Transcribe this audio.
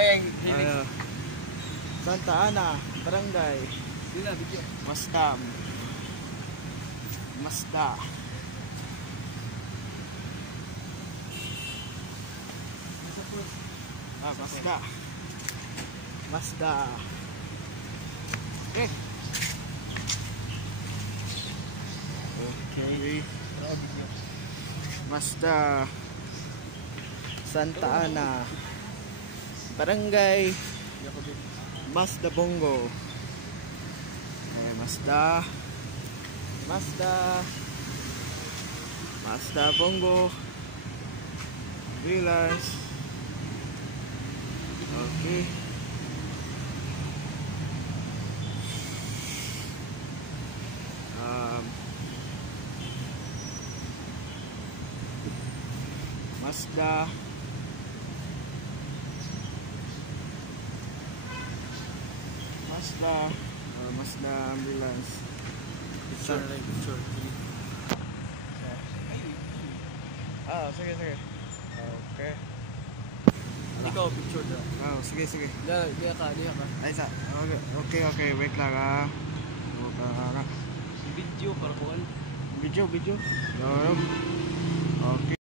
Ay, Santa Ana, Barangay Sila, video. Mazda. Mazda. Mazda. Mazda. Okay. Okay. Mazda. Santa Ana, Barangay Mazda Bongo. Okay, Mazda. Mazda Bongo. Villas. Okay. Mazda. Mazda ambulance. Picture. Sige. Okay. Ikaw, picture daw. Sige. Diya ka. Ay, okay, wait lang Video para kuhan. Video. Okay.